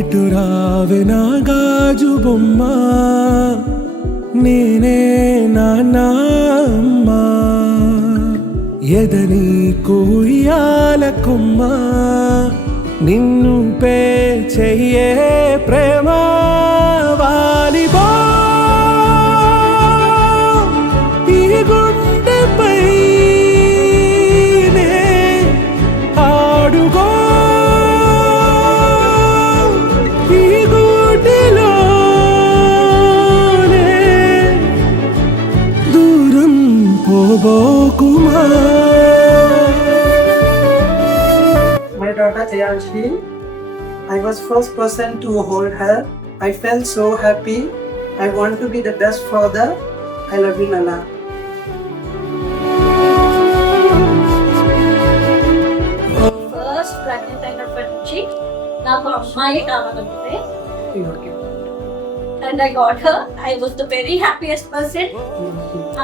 ఇటు రావే నా గాజు బొమ్మ, నేనే నాన్న అమ్మా. ఎదని కూయాల కొమ్మ, నిన్ను పే చెయ్యే ప్రేమ వాలిబో. ఈ గుండెపై నే ఆడుగో, ఈ గుడిలోనే దూరం పోబోకుమా. My daughter Jayanshi, I was first person to hold her. I felt so happy. I want to be the best father. I love you, Nana. First pregnant అయినప్పటి నుంచి నాకు అమ్మాయి కావాలంటే Okay. And I got her. I was the very happiest person.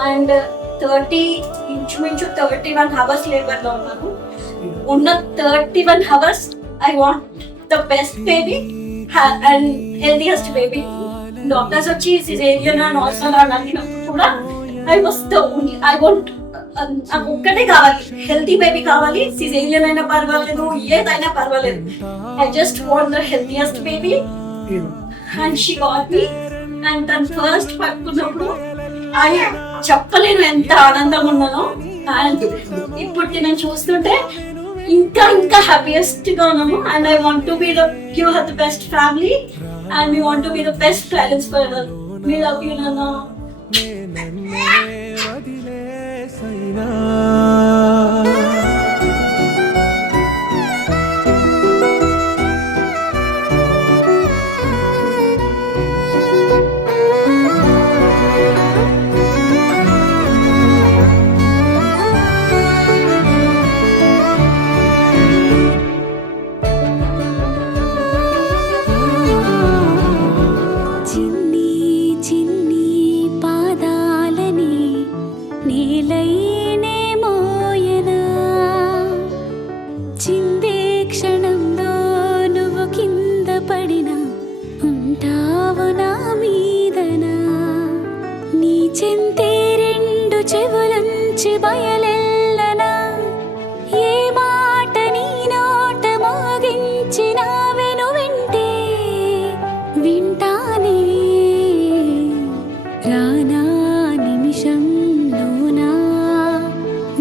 And 31 hours labour లో ఉన్నాను. ఉన్న 31 hours I want the best baby and healthiest baby. Doctors వచ్చి caesarean and ulcer అని అడిగినప్పుడు కూడా I was the only I want, నాకు ఒక్కటే కావాలి, హెల్తీ బేబీ కావాలి. సిజేరియన్ అయినా పర్వాలేదు, ఏదైనా పర్వాలేదు. I just want the healthiest baby and she got me. And తను ఫస్ట్ పట్టుకున్నప్పుడు అది చెప్పలేను ఎంత ఆనందం ఉన్నానో. అండ్ ఇప్పుడు నేను చూస్తుంటే ఇంకా ఇంకా హ్యాపీయెస్ట్ గా ఉన్నాము. And I want to be the give her the best family and we want to be the best parents for her. We love you నాన్న. చిన్ని చిన్ని పాదాలని నీలైనే మోయనా, చిందే క్షణంలో నువ్వు కింద పడినా ఉంటావు నా మీదనా. నీ చెంతే రెండు చెవులంచి బయలెల్లనా, ఏ మాట నీ నోట మోగించినా వెను వింటే వింటానే. రానా నిమిషంలోనా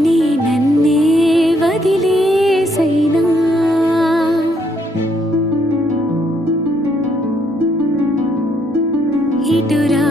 నీ నన్నే వదిలేసైనా. ఇటురా